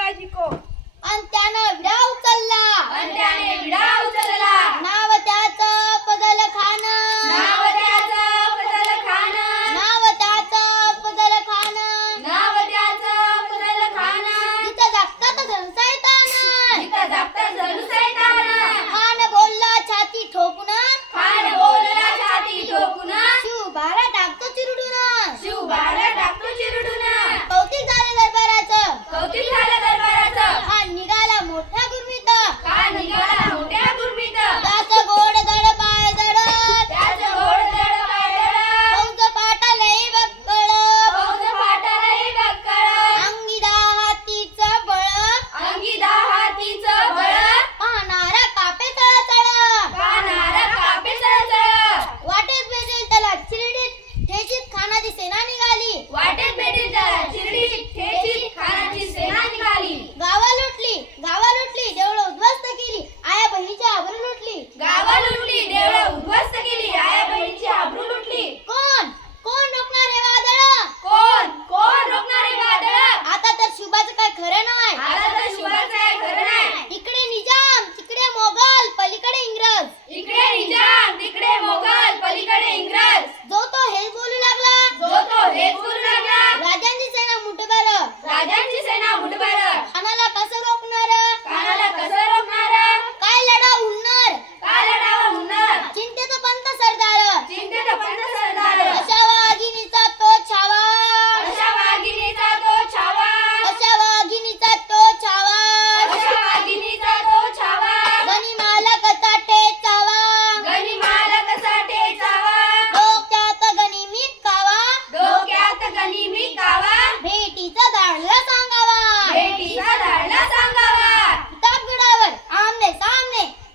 શિવાજી કો અને ત્યાંના વિડા ઉકલ્લા અને ત્યાંને વિડા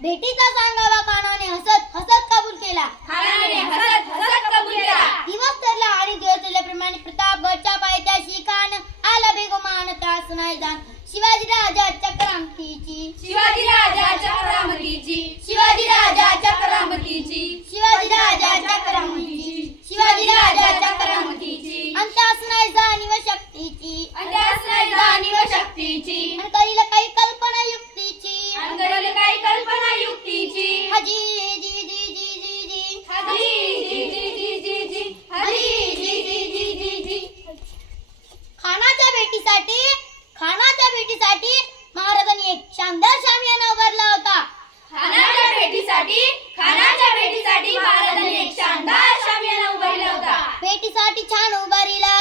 भेटीचा सांगा खानाच्या भेटीसाठी खानाच्या भेटीसाठी महाराजांनी एक शानदार शामियाना उभारला होता खानाच्या भेटीसाठी खानाच्या भेटीसाठी महाराजांनी एक शानदार शामियाना उभारला होता भेटीसाठी छान उभारीला